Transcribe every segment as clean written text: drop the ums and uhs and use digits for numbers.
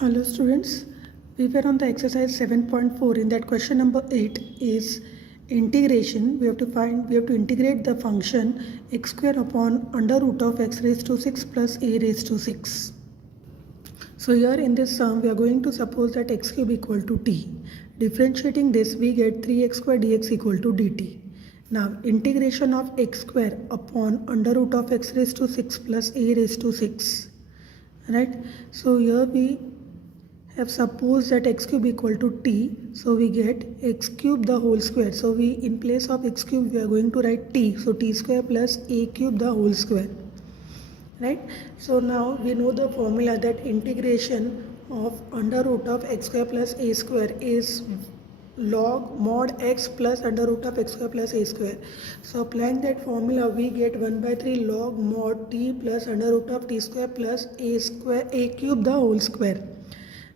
Hello students, we were on the exercise 7.4. In that question number 8 is integration. We have to integrate the function x square upon under root of x raised to 6 plus a raised to 6. So here in this sum we are going to suppose that x cube equal to t. Differentiating this we get 3x square dx equal to dt. Now integration of x square upon under root of x raised to 6 plus a raised to 6. Right, so here we have supposed that x cube equal to t, so we get x cube the whole square. So we, in place of x cube, we are going to write t, so t square plus a cube the whole square, right? So now we know the formula that integration of under root of x square plus a square is log mod x plus under root of x square plus a square. So applying that formula we get 1 by 3 log mod t plus under root of t square plus a cube the whole square.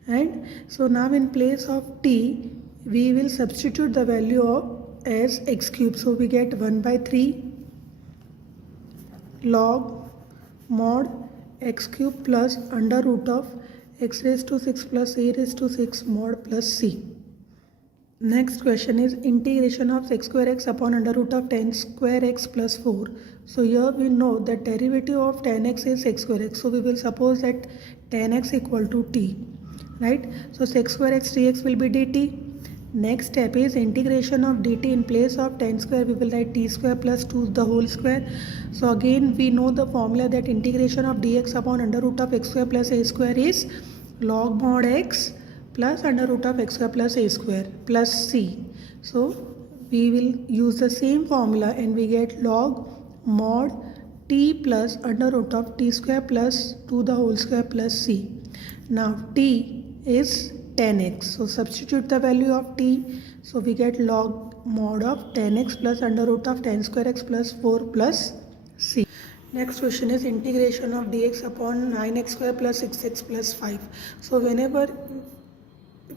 And so now in place of t we will substitute the value of as x cube. So we get 1 by 3 log mod x cube plus under root of x raised to 6 plus a raised to 6 mod plus c. Next question is integration of x square x upon under root of 10 square x plus 4. So here we know that derivative of 10x is x square x. So we will suppose that 10x equal to t. Right, so sec square x dx will be dt. Next step is integration of dt. In place of 10 square we will write t square plus 2 the whole square. So again we know the formula that integration of dx upon under root of x square plus a square is log mod x plus under root of x square plus a square plus c. So we will use the same formula and we get log mod t plus under root of t square plus 2 the whole square plus c. Now t is 10x, so substitute the value of t, so we get log mod of 10x plus under root of 10 square x plus 4 plus c. Next question is integration of dx upon 9x square plus 6x plus 5. So whenever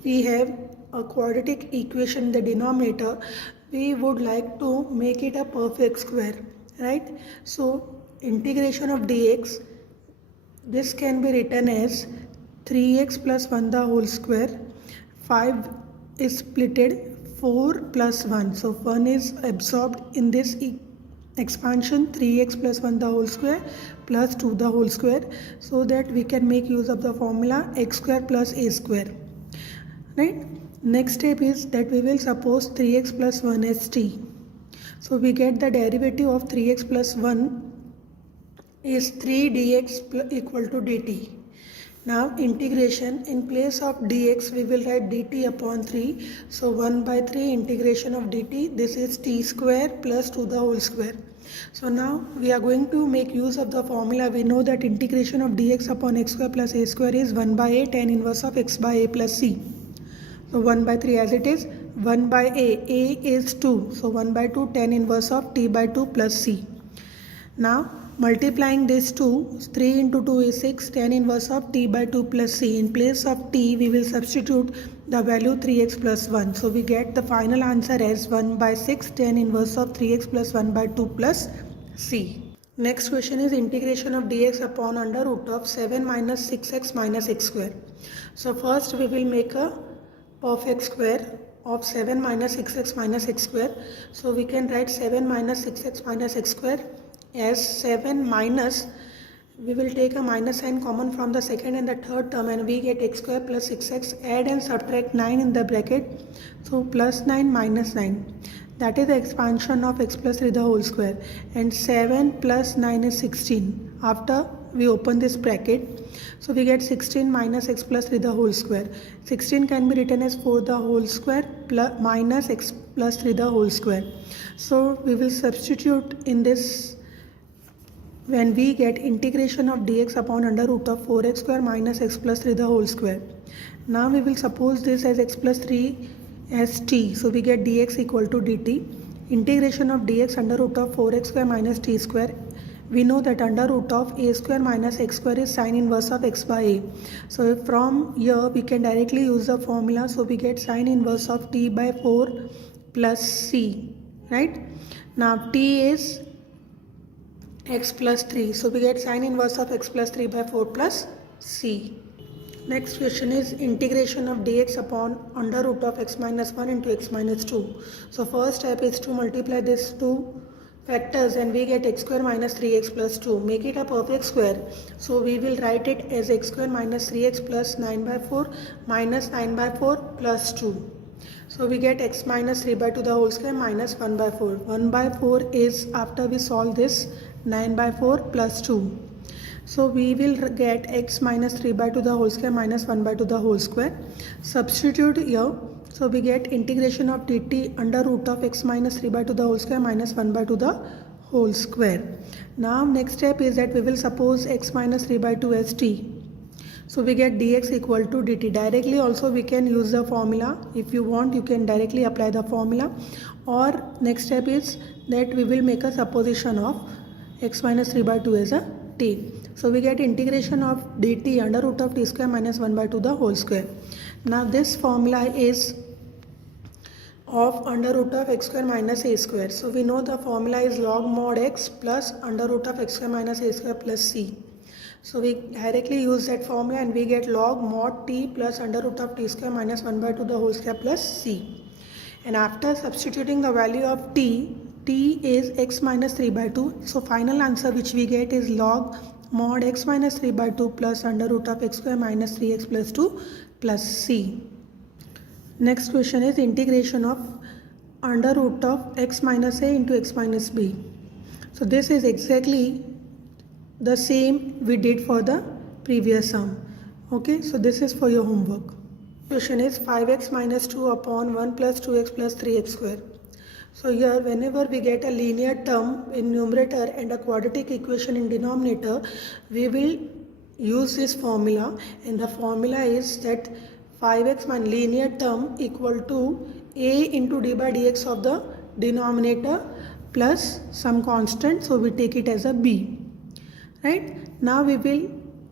we have a quadratic equation in the denominator, we would like to make it a perfect square, right? So integration of dx, this can be written as 3x plus 1 the whole square. 5 is splitted 4 plus 1. So 1 is absorbed in this expansion, 3x plus 1 the whole square plus 2 the whole square, so that we can make use of the formula x square plus a square. Right? Next step is that we will suppose 3x plus 1 as t. So we get the derivative of 3x plus 1 is 3 dx equal to dt. Now integration, in place of dx we will write dt upon 3. So 1 by 3 integration of dt, this is t square plus 2 the whole square. So now we are going to make use of the formula. We know that integration of dx upon x square plus a square is 1 by a tan inverse of x by a plus c. So 1 by 3 as it is, 1 by a is 2. So 1 by 2 tan inverse of t by 2 plus c. Now multiplying this 2, 3 into 2 is 6, tan inverse of t by 2 plus c. In place of t we will substitute the value 3x plus 1. So we get the final answer as 1 by 6 tan inverse of 3x plus 1 by 2 plus c. Next question is integration of dx upon under root of 7 minus 6x minus x square. So first we will make a perfect square of 7 minus 6x minus x square. So we can write 7 minus 6x minus x square as 7 minus, we will take a minus sign common from the second and the third term and we get x square plus 6x, add and subtract 9 in the bracket, so plus 9 minus 9, that is the expansion of x plus 3 the whole square, and 7 plus 9 is 16. After we open this bracket, so we get 16 minus x plus 3 the whole square. 16 can be written as 4 the whole square plus minus x plus 3 the whole square. So we will substitute in this when we get integration of dx upon under root of 4x square minus x plus 3 the whole square. Now we will suppose this as x plus 3 as t. So we get dx equal to dt. Integration of dx under root of 4x square minus t square. We know that under root of a square minus x square is sine inverse of x by a. So from here we can directly use the formula. So we get sine inverse of t by 4 plus c. Right? Now t is x plus 3. So we get sine inverse of x plus 3 by 4 plus c. Next question is integration of dx upon under root of x minus 1 into x minus 2. So first step is to multiply these two factors and we get x square minus 3x plus 2. Make it a perfect square. So we will write it as x square minus 3x plus 9 by 4 minus 9 by 4 plus 2. So we get x minus 3 by 2 the whole square minus 1 by 4. 1 by 4 is after we solve this 9 by 4 plus 2. So we will get x minus 3 by 2 the whole square minus 1 by 2 the whole square. Substitute here. So we get integration of dt under root of x minus 3 by 2 the whole square minus 1 by 2 the whole square. Now next step is that we will suppose x minus 3 by 2 as t. So we get dx equal to dt. Directly also we can use the formula. If you want, you can directly apply the formula. Or next step is that we will make a supposition of x minus 3 by 2 as a t. So we get integration of dt under root of t square minus 1 by 2 the whole square. Now this formula is of under root of x square minus a square. So we know the formula is log mod x plus under root of x square minus a square plus c. So we directly use that formula and we get log mod t plus under root of t square minus 1 by 2 the whole square plus c. And after substituting the value of t is x minus 3 by 2. So final answer which we get is log mod x minus 3 by 2 plus under root of x square minus 3x plus 2 plus c. Next question is integration of under root of x minus a into x minus b. So this is exactly the same we did for the previous sum. Okay, so this is for your homework. Question is 5x minus 2 upon 1 plus 2x plus 3x square. So here whenever we get a linear term in numerator and a quadratic equation in denominator, we will use this formula, and the formula is that 5x minus linear term equal to a into d by dx of the denominator plus some constant, so we take it as a b. Right? Now we will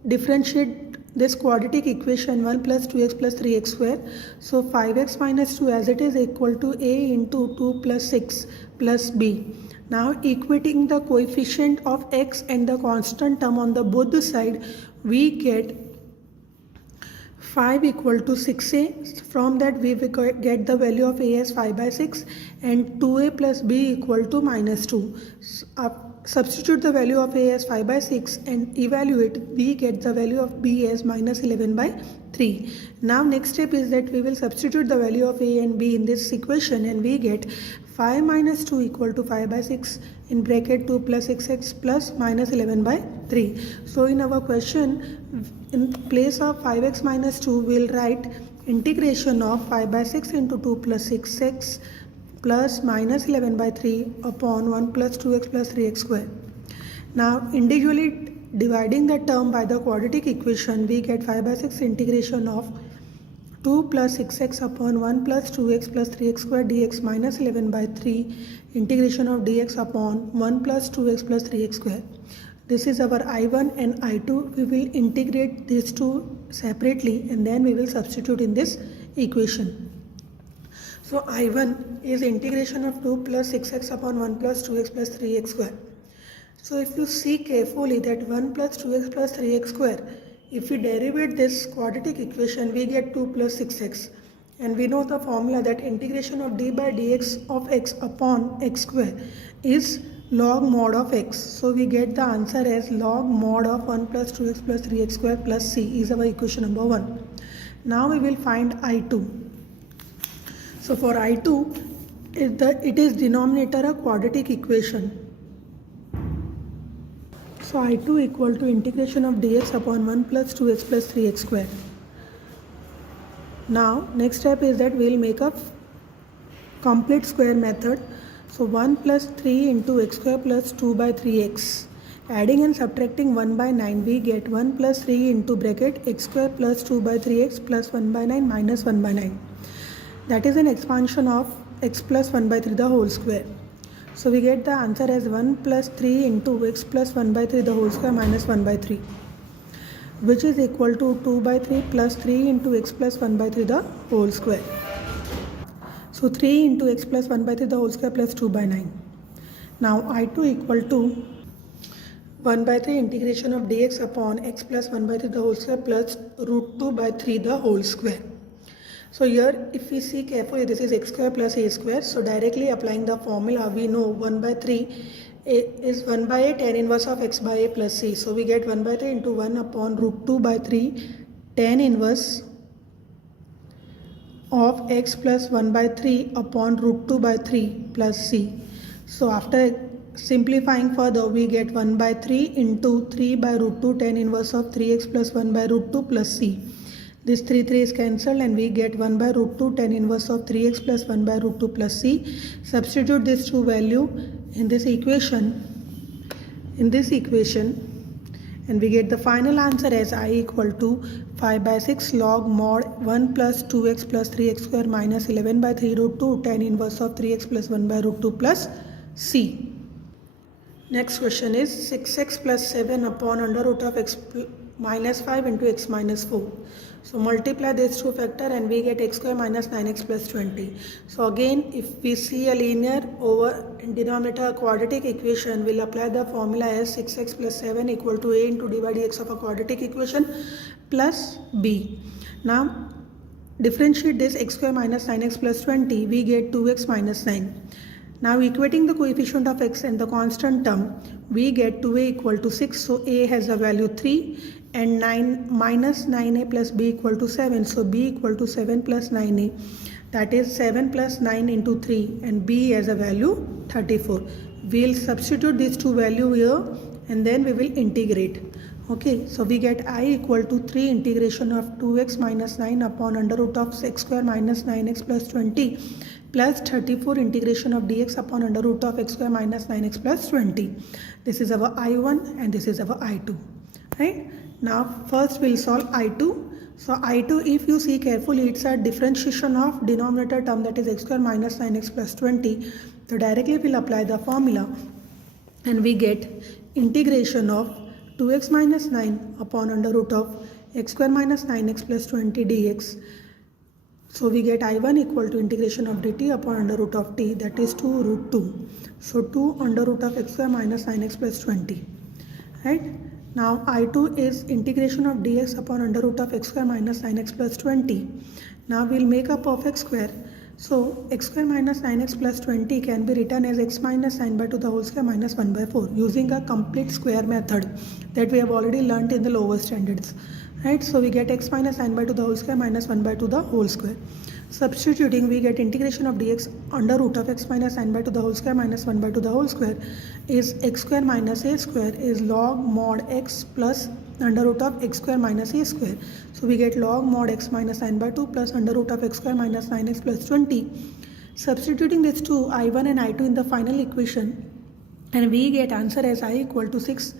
differentiate this quadratic equation 1 plus 2x plus 3x square. So 5x minus 2 as it is equal to a into 2 plus 6 plus b. Now equating the coefficient of x and the constant term on the both the side, we get 5 equal to 6a. From that we will get the value of a as 5 by 6 and 2a plus b equal to minus 2. Substitute the value of a as 5 by 6 and evaluate, we get the value of b as minus 11 by 3. Now next step is that we will substitute the value of a and b in this equation and we get 5 minus 2 equal to 5 by 6 in bracket 2 plus 6x plus minus 11 by 3. So in our question, in place of 5x minus 2, we will write integration of 5 by 6 into 2 plus 6x plus minus 11 by 3 upon 1 plus 2x plus 3x square. Now individually dividing the term by the quadratic equation, we get 5 by 6 integration of 2 plus 6x upon 1 plus 2x plus 3x square dx minus 11 by 3 integration of dx upon 1 plus 2x plus 3x square. This is our I1 and I2. We will integrate these two separately and then we will substitute in this equation. So I1 is integration of 2 plus 6x upon 1 plus 2x plus 3x square. So if you see carefully that 1 plus 2x plus 3x square, if we derivate this quadratic equation, we get 2 plus 6x. And we know the formula that integration of d by dx of x upon x square is log mod of x. So we get the answer as log mod of 1 plus 2x plus 3x square plus c is our equation number 1. Now we will find I2. So for I2, it is denominator a quadratic equation. So I2 equal to integration of dx upon 1 plus 2x plus 3x square. Now next step is that we will make a complete square method. So 1 plus 3 into x square plus 2 by 3x. Adding and subtracting 1 by 9, we get 1 plus 3 into bracket x square plus 2 by 3x plus 1 by 9 minus 1 by 9. That is an expansion of x plus 1 by 3 the whole square. So we get the answer as 1 plus 3 into x plus 1 by 3 the whole square minus 1 by 3, which is equal to 2 by 3 plus 3 into x plus 1 by 3 the whole square. So 3 into x plus 1 by 3 the whole square plus 2 by 9. Now I2 equal to 1 by 3 integration of dx upon x plus 1 by 3 the whole square plus root 2 by 3 the whole square. So here if we see carefully, this is x square plus a square. So directly applying the formula, we know 1 by 3 is 1 by a tan inverse of x by a plus c. So we get 1 by 3 into 1 upon root 2 by 3 tan inverse of x plus 1 by 3 upon root 2 by 3 plus c. So after simplifying further, we get 1 by 3 into 3 by root 2 tan inverse of 3x plus 1 by root 2 plus c. This 3 is cancelled and we get 1 by root 2 tan inverse of 3x plus 1 by root 2 plus c. Substitute this true value in this equation, and we get the final answer as I equal to 5 by 6 log mod 1 plus 2x plus 3x square minus 11 by 3 root 2 tan inverse of 3x plus 1 by root 2 plus c. Next question is 6x plus 7 upon under root of x minus 5 into x minus 4. So multiply these two factor and we get x square minus 9x plus 20. So again, if we see a linear over denominator quadratic equation, we'll apply the formula as 6x plus 7 equal to a into d by dx of a quadratic equation plus b. Now differentiate this x square minus 9x plus 20, we get 2x minus 9. Now equating the coefficient of x and the constant term, we get 2a equal to 6. So a has a value 3 and 9 minus 9a plus b equal to 7. So b equal to 7 plus 9a. That is 7 plus 9 into 3 and b has a value 34. We'll substitute these two values here and then we will integrate. Okay, so we get I equal to 3 integration of 2x minus 9 upon under root of x square minus 9x plus 20 plus 34 integration of dx upon under root of x square minus 9x plus 20. This is our I1 and this is our I2. Right? Now first we'll solve I2. So I2, if you see carefully, it's a differentiation of denominator term, that is x square minus 9x plus 20. So directly we'll apply the formula and we get integration of 2x minus 9 upon under root of x square minus 9x plus 20 dx. So we get I1 equal to integration of dt upon under root of t, that is 2 root 2. So 2 under root of x square minus 9x plus 20. Right? Now I2 is integration of dx upon under root of x square minus 9x plus 20. Now we'll make a perfect square. So x square minus 9x plus 20 can be written as x minus 9 by 2 the whole square minus 1 by 4 using a complete square method that we have already learnt in the lower standards. Right? So we get x minus 9 by 2 the whole square minus 1 by 2 the whole square. Substituting, we get integration of dx under root of x minus 9 by 2 the whole square minus 1 by 2 the whole square is x square minus a square is log mod x plus under root of x square minus a square. So we get log mod x minus 9 by 2 plus under root of x square minus 9x plus 20. Substituting these two I1 and I2 in the final equation, and we get answer as I equal to 6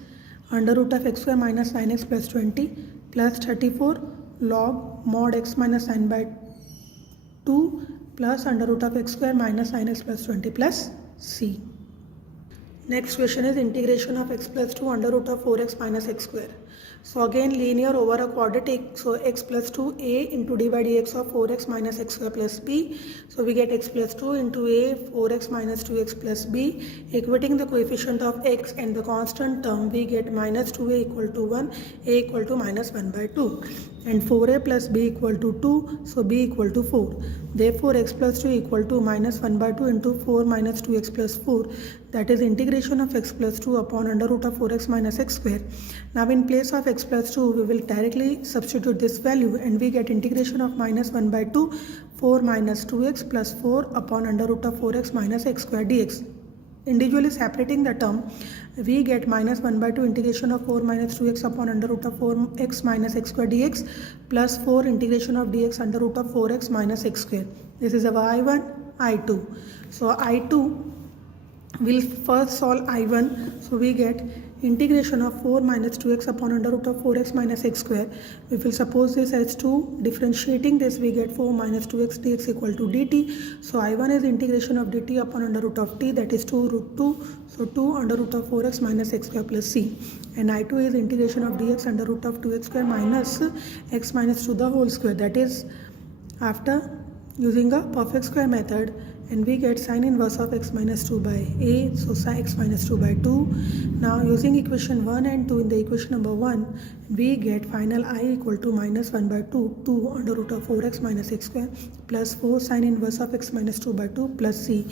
under root of x square minus 9x plus 20 plus 34 log mod x minus 9 by 2 plus under root of x square minus 9x plus 20 plus c. Next question is integration of x plus 2 under root of 4x minus x square. So again linear over a quadratic, so x plus 2a into d by dx of 4x minus x square plus b. So we get x plus 2 into a 4x minus 2x plus b. Equating the coefficient of x and the constant term, we get minus 2a equal to 1, a equal to minus 1 by 2 and 4a plus b equal to 2, so b equal to 4. Therefore x plus 2 equal to minus 1 by 2 into 4 minus 2x plus 4, that is integration of x plus 2 upon under root of 4x minus x square. Now in place of x plus 2, we will directly substitute this value and we get integration of minus 1 by 2 4 minus 2x plus 4 upon under root of 4x minus x square dx. Individually separating the term, we get minus 1 by 2 integration of 4 minus 2x upon under root of 4x minus x square dx plus 4 integration of dx under root of 4x minus x square. This is our I1, I2. So I2, we'll first solve I1. So we get integration of 4 minus 2x upon under root of 4x minus x square. We will suppose this as 2. Differentiating this, we get 4 minus 2x dx equal to dt. So I1 is integration of dt upon under root of t, that is 2 root 2. So 2 under root of 4x minus x square plus c. And I2 is integration of dx under root of 2x square minus x minus 2 the whole square. That is after using a perfect square method, and we get sin inverse of x minus 2 by a, so sin x minus 2 by 2. Now using equation 1 and 2 in the equation number 1, we get final I equal to minus 1 by 2 under root of 4x minus x square plus 4 sin inverse of x minus 2 by 2 plus c.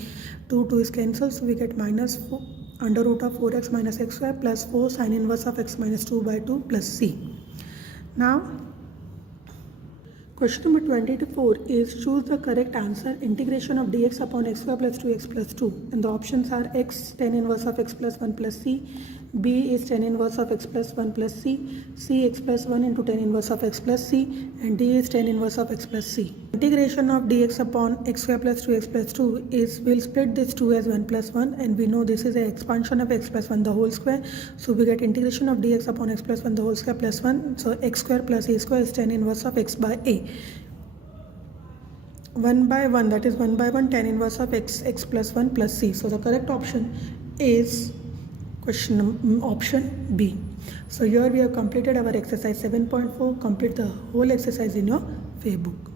2 is cancelled, so we get minus 4 under root of 4x minus x square plus 4 sin inverse of x minus 2 by 2 plus c. Now question number 24 is choose the correct answer. Integration of dx upon x square plus 2x plus 2, and the options are x tan inverse of x plus 1 plus c, b is tan inverse of x plus 1 plus c x plus 1 into tan inverse of x plus c, and d is tan inverse of x plus c. Integration of dx upon x square plus 2x plus 2 is, we'll split this 2 as 1 plus 1, and we know this is an expansion of x plus 1 the whole square, so we get integration of dx upon x plus 1 the whole square plus 1, so x square plus a square is tan inverse of x by a. 1 by 1, that is 1 by 1 tan inverse of x plus 1 plus c. So the correct option is option B. So here we have completed our exercise 7.4. Complete the whole exercise in your Facebook.